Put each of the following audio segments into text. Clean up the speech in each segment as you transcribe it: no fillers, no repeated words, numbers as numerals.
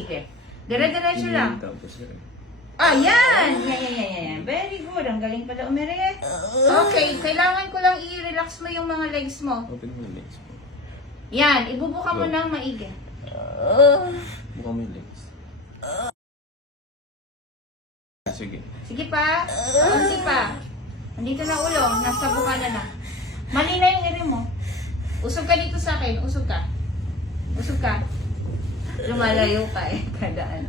Sige. Dire-diretso lang. Tapos yun. Ah, yan! Yan. Very good. Ang galing pala umere. Okay, kailangan ko lang i-relax mo yung mga legs mo. Open mo yung legs mo. Yan, ibubuka mo ng maigi. Buka mo yung legs. Sige. Sige pa. Kunti pa. Andito na ulo. Nasa buka na. Mali na yung iri mo. Usog ka dito sa akin. Usog ka. Lumalayo ka eh. Kada ano.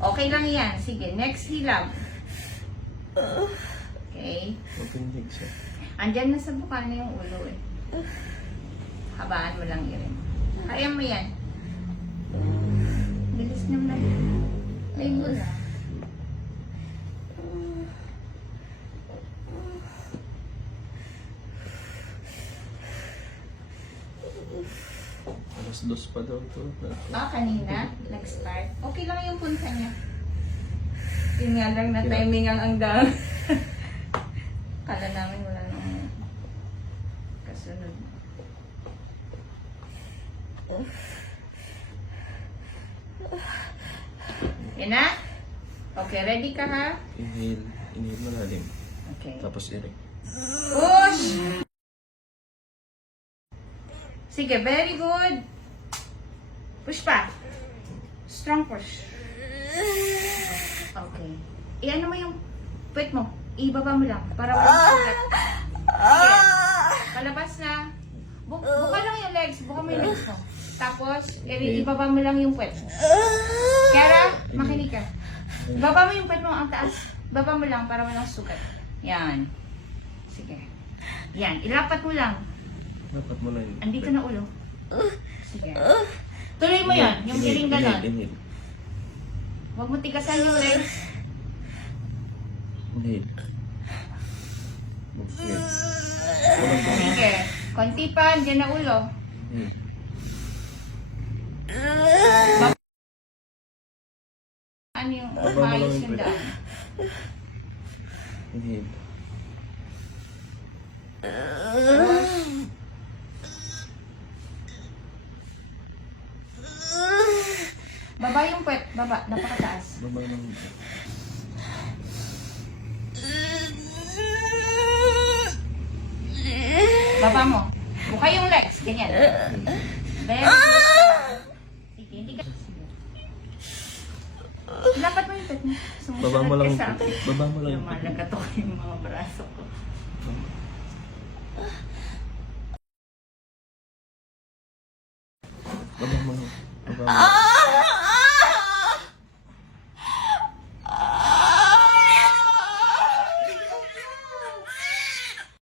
Okay lang yan. Sige, next hilab. Okay. Open yung legs siya. Andyan na sa buka na yung ulo eh. Habaan mo lang iri mo. Kaya mo yan. Bilis naman. May bula. Alas 2 pa daw to. Kanina, nag-start. Okay lang yung punta niya. Yun nga lang na timing ang dami. Kala namin wala nang kasunod. Yan na? Okay, ready ka ha? Inhale. Inhale malalim. Okay. Tapos erect. Push! Sige, very good. Push pa. Strong push. Okay. I-ano mo yung puwet mo. Ibaba mo lang para walang sugat. Sige. Palabas na. Buka lang yung legs. Buka mo yung legs mo. Tapos, ibaba mo lang yung puwet mo. Kara, makinig ka. Ibaba mo yung puwet mo ang taas. Ibaba mo lang para walang sugat. Yan. Sige. Yan. Ilapat mo lang. Dapat mo lang yun. Andito na ulo. Sige. Tuloy mo yan. Yung giling ganon. Inhale. Huwag mo tigasan yung legs. Inhale. Inhale. Walang ba? Sige. Konti pa. Diyan na ulo. Inhale. Ano yung Baba mo maayos lang yung yung pwede. daan. Inhale. Baba yung puwet. Baba. Napakataas. Baba lang yung pwede. Baba mo. Buka yung legs. Ganyan. Very good. Sige. Hindi ka. Sige. Ilapat mo yung puwet mo. Baba mo lang yung Sumusunod ka sa pwede. akin. Baba mo lang yung pwede. Lumalagat ako yung mga braso ko.